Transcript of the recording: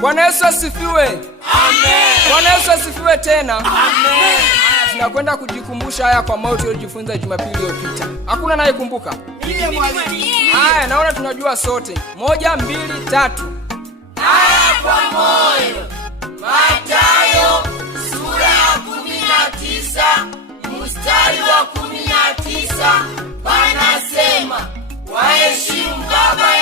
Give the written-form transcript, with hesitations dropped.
Bwana Yesu asifiwe. Amen. Bwana Yesu asifiwe tena. Amen. Tunakwenda kujikumbusha haya kwa moyo tuliojifunza Jumapili iliyopita. Hakuna naye kumbuka? Ndiye mwalimu. Haya, naona tunajua sote. 1, 2, 3. Haya kwa moyo. Mathayo sura ya 19 mstari wa 19 panasema, waheshimu baba